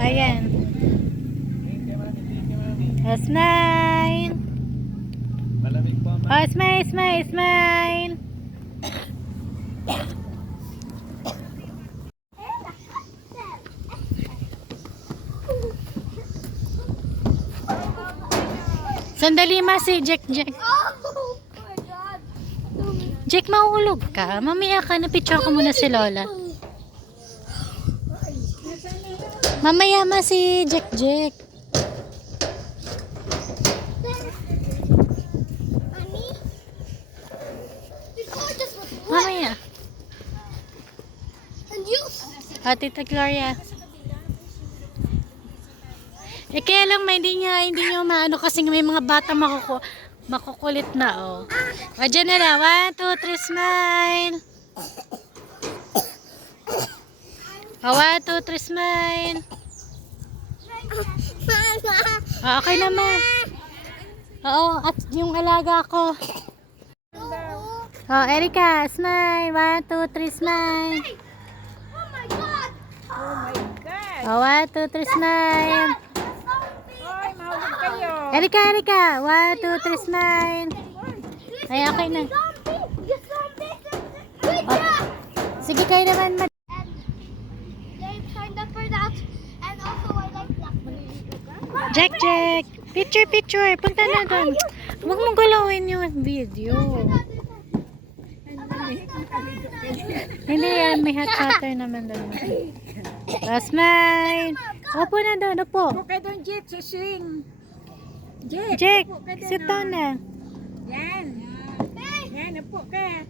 Ayan. Oh, smile. Oh, smile, smile, smile. Sandali si Jack. Jack, mahulog ka. Mamaya ka, napicture ko muna si Lola. Mamaya si Jack. Mamaya. Tita Gloria. Kaya lang hindi nyo maano kasi may mga bata makukulit na, oh. O, dyan na lang. 1, 2, 3, smile. O, 1, 2, 3, smile. O, okay naman. Oo, at yung alaga ko. O, Erica, smile. 1, 2, 3, smile. Oh my God! O, 1, 2, 3, smile. Hoy, mahulog kayo. Erica. 1, 2, 3, smile. Ay, okay na. Sige, kayo naman. They signed up for that, and also I like that. Jack. Picture. Punta na doon. Huwag mong galawin yung video. Hindi yan. May hot water naman doon. Smile. Opo na doon. Opo. Upo ka doon, Jack, sising. Jack, upo ka doon, sit down na. Yan. Yan, upo ka.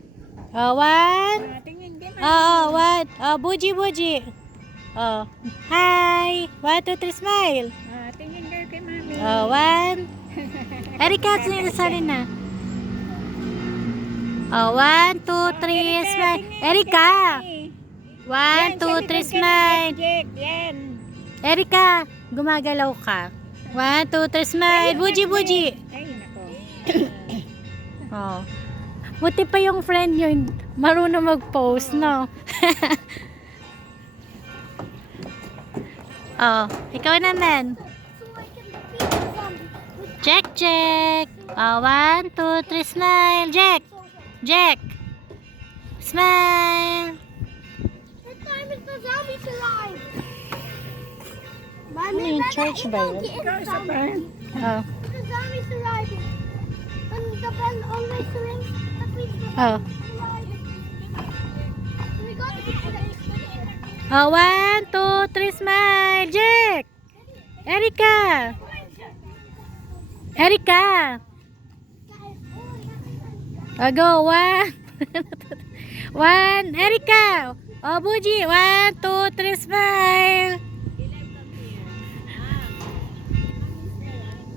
One. Tingin din. What? Buji. Hi. 1, 2, 3, smile. Tingin kayo kay mami. One. Erica, sinasabi na. 1, 2, 3, smile. Erica. 1, 2, 3, smile. Jack, yan. Erica, gumagalaw ka. 1, 2, 3, smile. Buji. Ay, nako. Oh. Buti pa yung friend nyo, marunong mag-post, no? Oh, ikaw naman. Jack. 1, 2, 3, smile. Jack. Smile. What time is the zombies alive? Ano yung church ba yun? Ikaw sa pan. Oh. The zombies arriving. When the bell always rings, that means the Oh. arriving. We got to get to the 1, 2, 3, smile. Jack. Erica. 1. 1. Erica. Buji. 1, 2, 3, smile.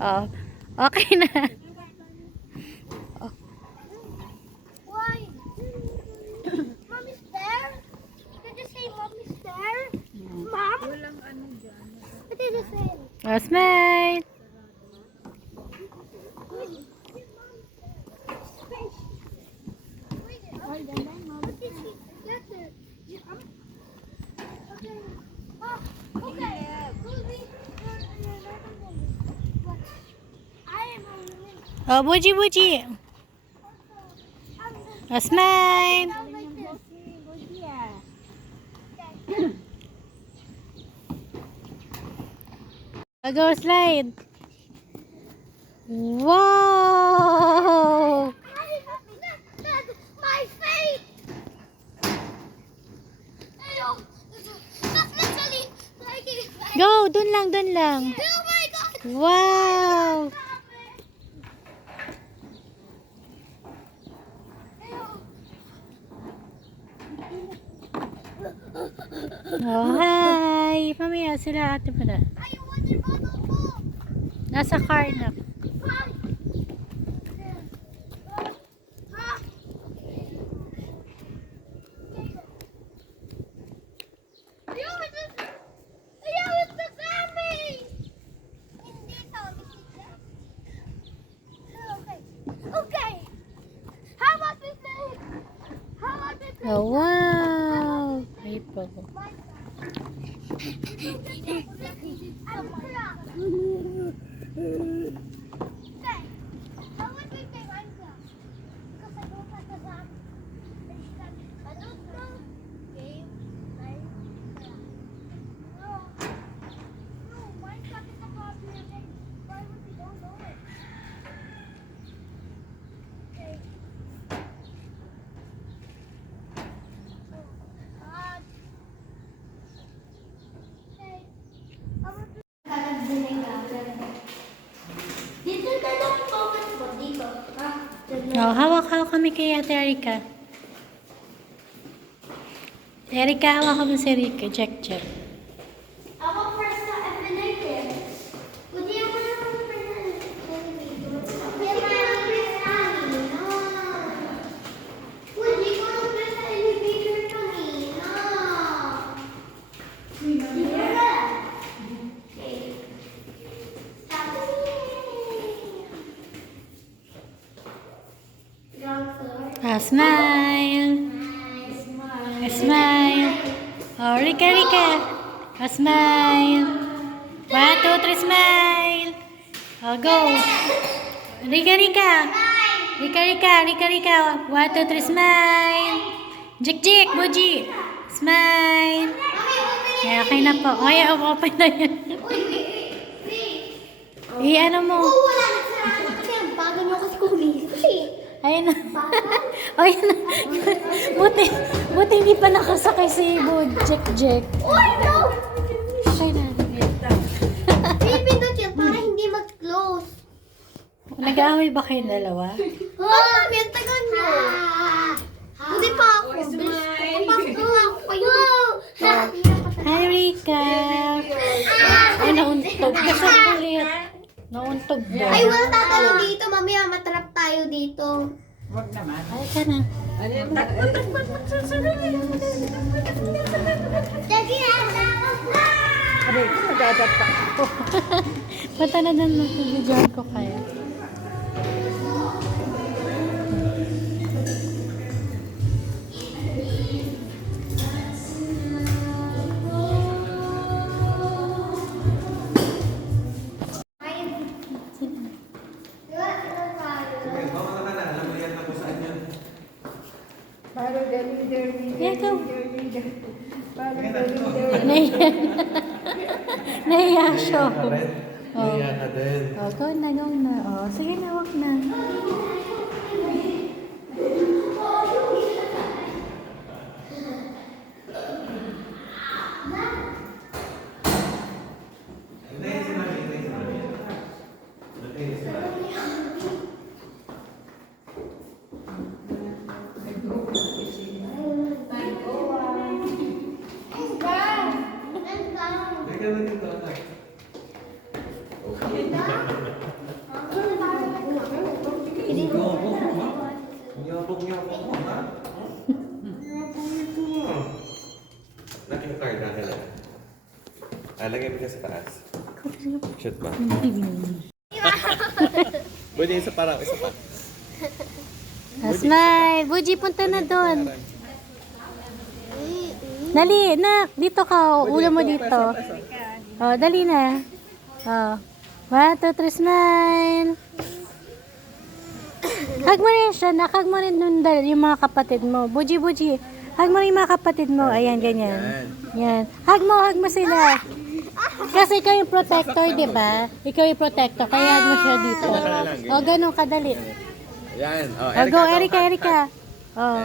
Oh, okay na. Why? Mommy's there? Did you say mommy's there? Mom? What did you say? Smile. What did she get there? Okay. Okay. I am on the Buji. Smile. Go slide. Wow! My feet! That's literally like it. Go, dun lang. Oh my God! Wow! Oh, hi! Mamaya sila ate pala. I want your bottle full. Nasa car na. Oh, wow! Wait po. I'm clock. Okay. How would we say I'm clock? Because I don't have the clock. I don't know. Game. I'm clock. No. No, Minecraft is a popular game. Why would we don't know it? Okay. God. Okay. Dito ka lang focus mo dito. Oh, hawak-hawak kami kay Ate Erika. Erika, hawak kami si Erika. Check. Ako first na eliminated. Kundi ako na first na eliminated. Kaya parang first na Kundi ko na first na elevator kanina. Okay. Stop. Ground floor. Smile. Nice. Smile. Oh, Rika. Smile. 1, 2, 3, smile. Oh, go. Rika. 1, 2, 3, smile. Jik, Buji. Smile. Ay, okay na po. Ay, open na yan. Ano mo? Wala na sa kasi ang bago nyo kasi kumilis. Ayun na. Oh, yun na. Buti hindi pa nakasakay si Jack. Uy, no! Okay na. Pipindot yan para hindi mag-close. Nag-aaway ba kayong dalawa? Mami, ang tagal nyo. Buti pa ako. Papasok ako kayo. Hi, Rika. Ay, nauntog. Kasi ulit. Nauntog daw. Ay, wala tatalo dito. Mamaya matrap tayo dito. Huwag naman. Ay, ka na. Sige, Aray, nagdadapa ako. Punta na doon mag-video ko kaya. Para leader. Yeah, go. Para leader. Nahiya. Nahiya siya. Naiya ka din. Oh, go na. Oh, sige na, wag na. Teka na dito, anak. Nyapok mo, ha? Laki ng card natin, ah. Lagay mo ka sa taas. Shit ba? Pwede isa pa. Smile. Buji, punta na doon. Dali, nak. Dito ka. Ulo mo dito. Oh, dali na. Oh. 1, 2, 3, smile. Hug mo rin siya. Hug mo rin nun yung mga kapatid mo. Buji. Hug mo rin yung mga kapatid mo. Ayan, ganyan. Yan. Hug mo sila. Kasi ikaw yung protector, di ba? Ikaw yung protector. Kaya hug mo siya dito. O, ganun kadali. Yan. O, go, Erika. O,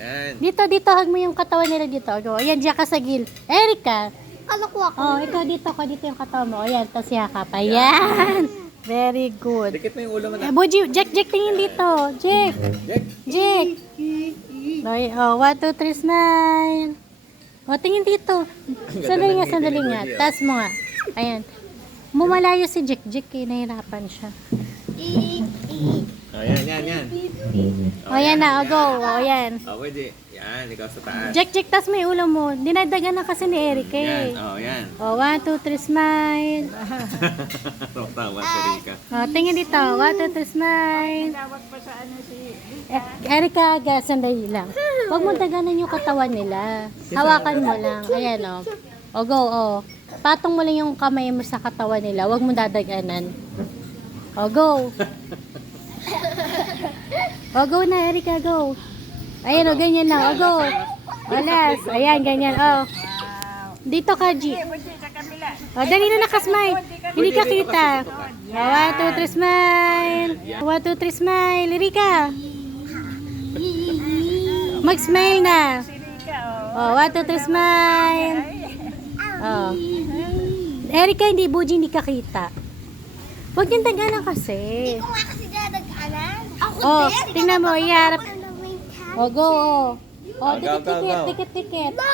Yan. Dito, hug mo yung katawan nila dito. Go, ayan, diyan ka sa gil. Erika. Kalakuha ko. O, ikaw dito yung katawan mo. Ayan, tapos yakap. Ayan. Very good. Dikit mo yung ulo mo na. Buji, Jack, tingin dito. Jack. Okay, 1, 2, 3, smile. O, tingin dito. Sandali nga. Taas mo nga. Ayan. Mumalayo si Jack. Nahirapan siya. Oh, yan. O, yan na. O, go. O, yan. Oh, pwede. Yan, ikaw sa taas. Jack, taas mo yung ulo mo. Dinadagan na kasi ni Eric eh. Yan. O, 1, 2, 3, smile. Tama si Rika. O, tingin dito. 1, 2, 3, smile. Tawag pa sa ano si... Erika, sandali lang. Huwag mo daganan yung katawan nila. Hawakan mo lang. Ayan o. O, go, o. Patong mo lang yung kamay mo sa katawan nila. Huwag mo dadaganan. O, go. O, go na, Erika, go. Ayan, o, ganyan lang. O, go. O, last. Ayan, ganyan, o. Dito ka, G. Buji sa kabila. O, dali na nakasmile. Hindi ka kita. O, 1, 2, 3, smile. 1, 2, 3, smile. Erika. Mag-smile na. Si Rika, O, oh. 1, 2, 3, smile. O. Erika, hindi, Buji, hindi ka kita. Huwag yung tagalan kasi. Kung nga kasi dadaganan. Ako Oh, din. tingnan mo, iharap. Ano na may O, go, o. O, Go, go, dikit-dikit, go. dikit-dikit. No!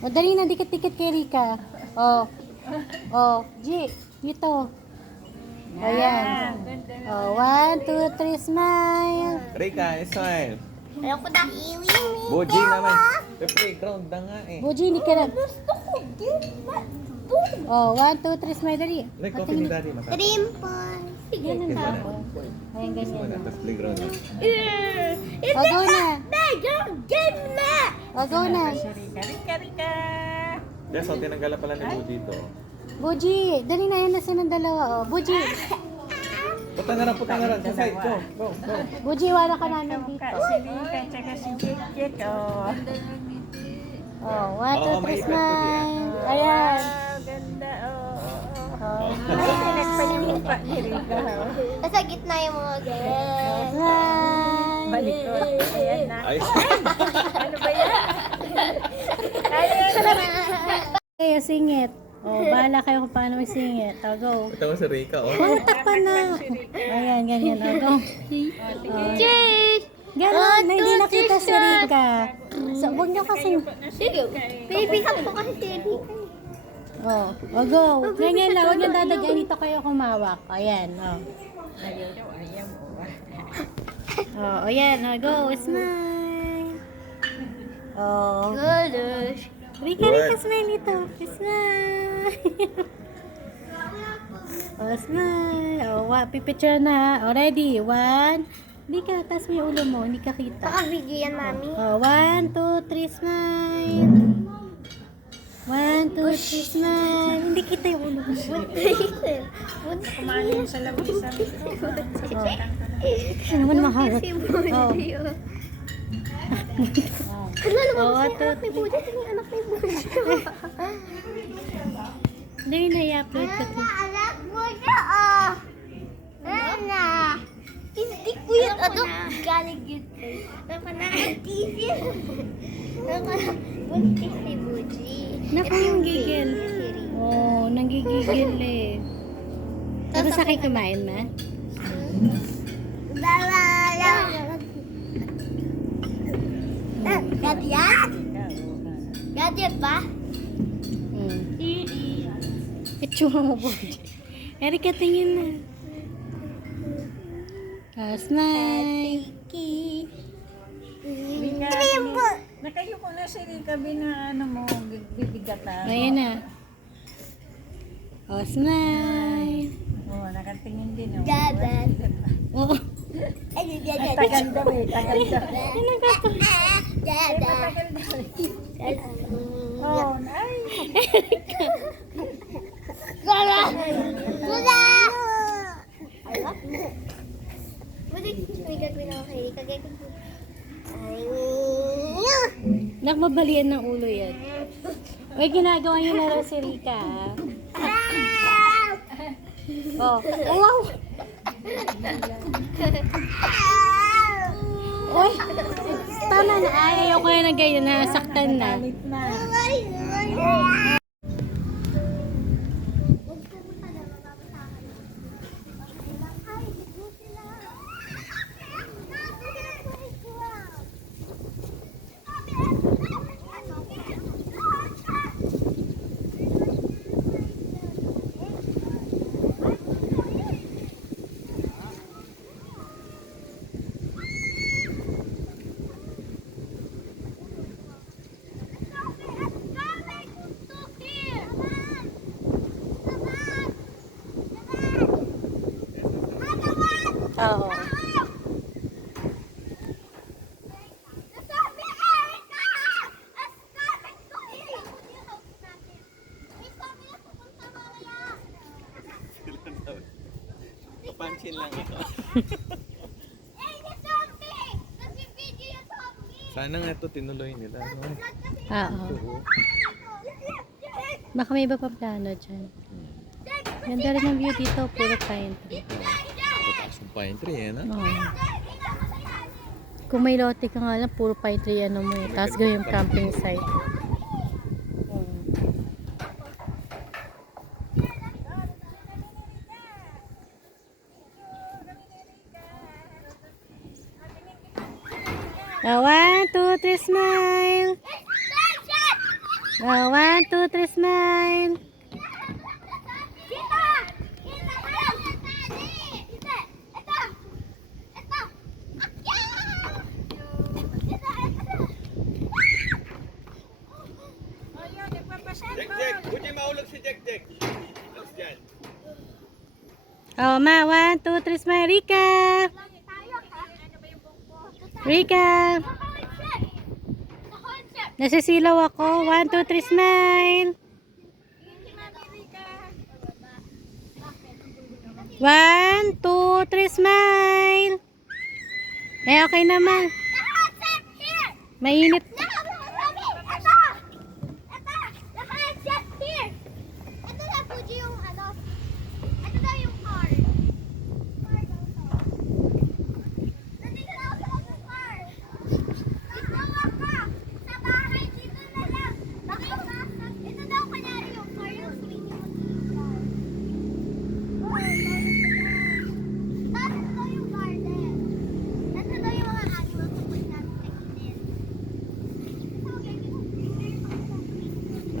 O, dali na, dikit-dikit kay Rika. O. O, G, dito. O, yan. O, 1, 2, 3, smile. Rika, smile. Ayoko na. Buji naman. Sa playground na nga eh. Buji, hindi ka na. Gusto ko din. O, 1, 2, 3, smile, dali. Like, coffee ni daddy, mata. Dimple. Ganun Kiss na mo na. ako. Ayan, Kiss mo na, ganyan. tapos playground na. O, go na. Game na! O, go na. Si Rika, Rika, Rika. Kaya so, tinanggalan pala ni Buji ito. Buji, dali na, yan na silang dalawa. O, Buji. Punta na lang, punta na lang. Sa side, go, go, go. Buji, wala ka namin dito. Si Rika, tsaka si Jit, oh. O, 1, 2, Oo, 3, may effect po smile. Ayan. Wow, ganda, oh. O, Ay, pinagpanimupa ni Rika, oh. Nasa gitna yung mga ganyan. smile. Balikot. Ayan na. Ay, Ano ba yan? Kayo, singit. O, bahala kayo kung paano mag-singit. O, go. ito mo si Rika, oh. Ang takpan na. Ayan, ganyan. O, go. Cheers! Ganon, na hindi nakita si Rika. So, huwag niyo kasi... Sige. Baby hug po kasi si Erika. O, go. Ganyan lang. Huwag niyo dadagyan dito kayo kumawak. Ayan, o. O, ayan. O, go. Smile. O. Gosh. Rika, Rika, smile dito. Smile. O, smile. O, pipicture na. O, ready. 1. Hindi ka, taas mo yung ulo mo. Hindi ka kita. Naka-video yan, mami. O, 1, 2, 3, smile. 1, 2, 3, smile. Hindi kita yung ulo mo. Kumain sa labisan. Kasi naman mahawat. Si Buji. Ano naman Oo, kasi anak ni Buji? Ito yung anak ni Buji. Hindi na i-upload ko to. Anak Buji, oh. Ana. Hindi ko yun. Ano? Galing yun. Naka na. Tisin. Naka na. Buntis si Buji. Naku, yung gigil. Oo, nanggigigil eh. Pero sa akin kumain na? Gadyan? Gadyan ba? Itsura mo po. Erika, tingin na. Smile. Rika, nakayuko na si Rika, ano mo, bibigatan. Ayan na. Smile. Oo, nakatingin din, oh. Gadyan. Oo. Ay, Ay, gadyan. tagal daw eh, tagal daw. Gadyan. Tagal daw eh. Oo, ay. Gala! Gala! Buti, may gagawin ako kay Rika. Nakmabalian ng ulo yan. Uy, ginagawa niyo na rin si Rika. Oh. Wow! Uy! Tama na. Ay, ayoko na ng ganyan. Nasaktan na. Galit na. Oo. Papansin lang ito. Eh, yung zombie! Nag-video yung zombie! Sana nga ito tinuloy nila. No? Oo. Oo. Baka may iba pa plano dyan. Ganda rin ang view dito. Puro pine tree. Mataas yung pine tree, eh, na? Oo. Kung may lote ka nga lang, puro pine tree ano mo eh. Tapos gawin yung camping site. Oh, 1, 2, 3, smile. Oh, 1, 2, 3, smile. Ayun, nagpapasyal Jack, mo. Jack! Buti maulog si Jack, Jack! Alas dyan. Oh, ma, 1, 2, 3, smile. Rika. Rika. Nasisilaw ako. 1, 2, 3, smile. 1, 2, 3, smile. Eh, okay naman. Mainit.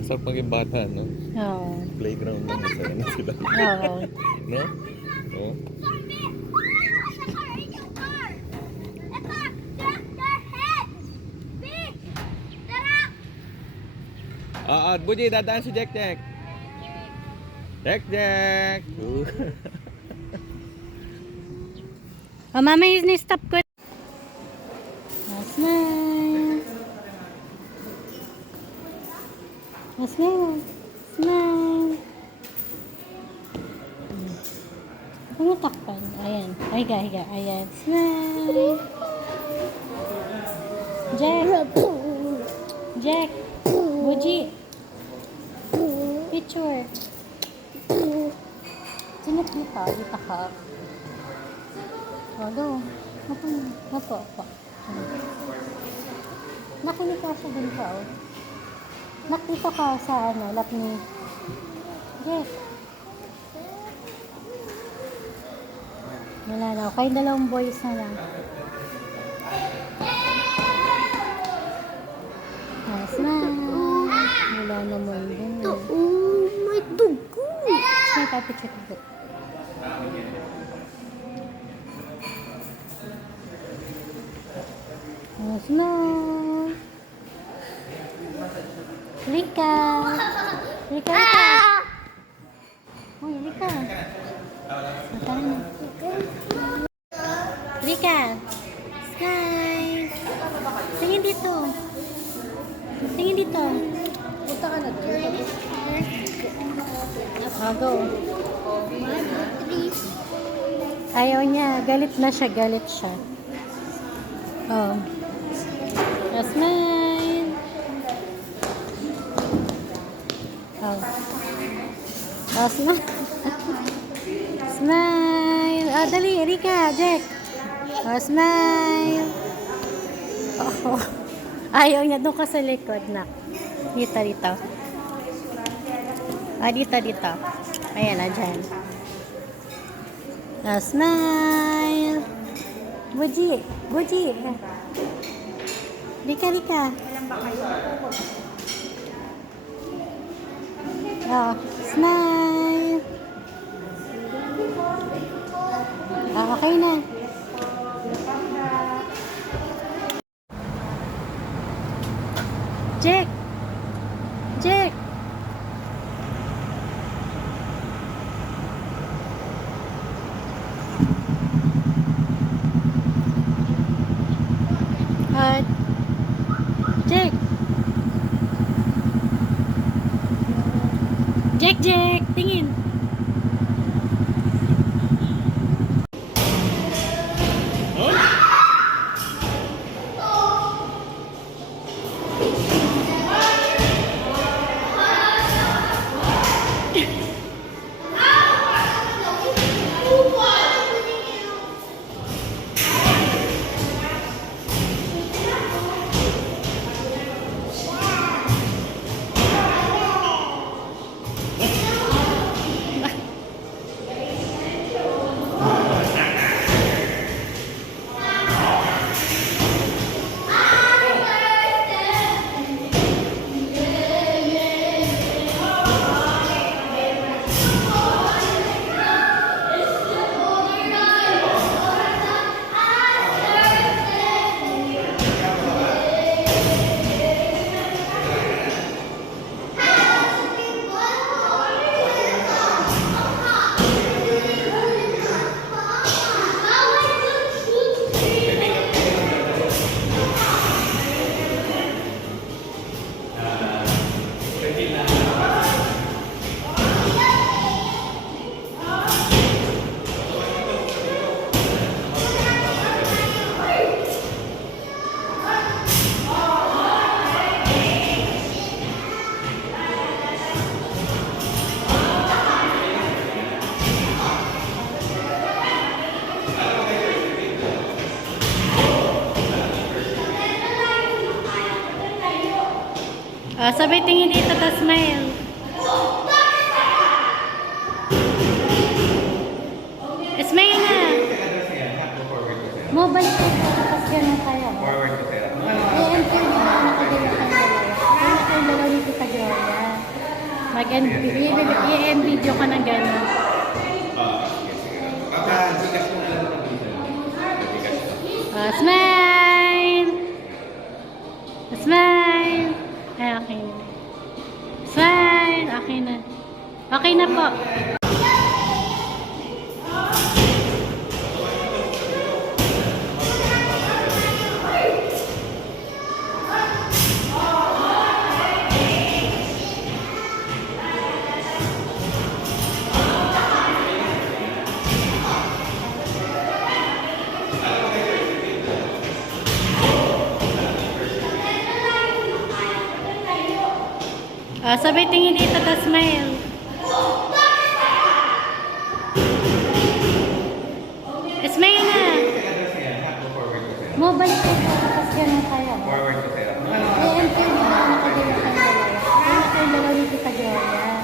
Masarap maging bata, no? Oo. Playground lang, masaya na sila. Oo. No? Oo. Buji, dadaan si Jack, Jack. Jack, Jack! Oh, mama, stop ko. Oh, smile. Oh, smile. Smile. Ano takpan? Ayan. Higa, higa. Ayan. Smile. Jack. Jack. Buji. Picture. Sinip dito. Dito ka. Oh, go. Apo. Nakinig ka sa dun ka, oh. Nakita ka sa lap ni Jack. Wala na. Kay dalawang boys na lang. Oh, smile. Wala naman din. May dugo! Smile, papicture ko. Oh, smile. Rika. Rika. Uy, Rika. Tara na. Rika. Smile. Tingin dito. Tingin dito. Punta ka na doon. Go. Ayaw niya. Galit na siya. Galit siya. Oh. Smile. Oh. Oh, smile. Smile. Oh, dali. Rika. Jack. Oh, smile. Oh. Ayaw niya. Doon ka sa likod na. Dito, dito. Ah, dito, dito. Ayan, na dyan. Oh, smile. Buji. Buji. Rika, Rika. Oh, smile. Oh, okay na. Jack. Jack. Jack. Jack, Jack, tingin. Sabay tingin dito, tapos smile. Smile na. Mobile ko po, tapos ganun kayo. Forward ko sa'yo. I-enter nyo na nakadala kayong dalawa. Kaya kayong dalawa ni Tita Gloria. I-end video ka ng gano'n. Gcash mo na lang ng video. Gcash. Smile! Smile! Ay, okay na. Smile! Okay na. Okay na po. Sabay tingin dito, tapos smile. Smile na. Mobile ko po, tapos ganun kayo. Forward ko sa'yo. I-enter nyo na nakadala kayong dalawa. Kaya kayong dalawa ni Tita Gloria.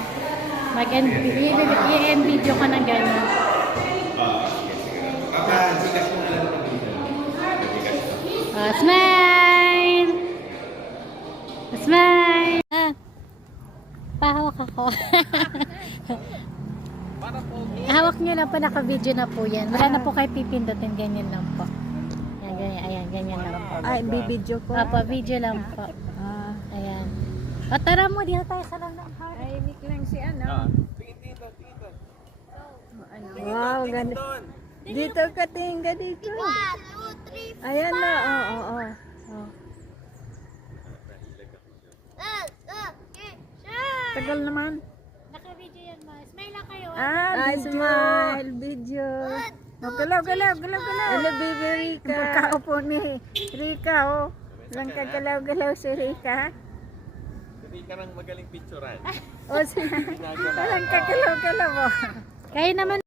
I-end video ka ng gano'n. Gcash mo na lang ng video. Gcash. Smile! Smile! Pahawak ako. Hawak nyo lang po, naka-video na po yan. Wala na po kayo pipindutin, ganyan lang po. Ayan, ganyan, ayan, ganyan lang po. Ay, bibidyo ko. Opo, video lang po. Ayan. O tara mo, dito tayo sa lang ng heart. Ay, mik lang si ano. Tingin doon. Wow, ganda. Dito ka, tingin ka dito. 1, 2, 3, Ayan na, oo. Tagal naman. Naka-video yan, ma. Smile lang kayo. Ay, smile, video. Oh, galaw. Ano, baby Rika? Pagkaupo ni Rika, oh. Lang kagalaw-galaw si Rika. Hindi ka nang magaling picturean. O, lang kagalaw-galaw, oh. Kayo naman.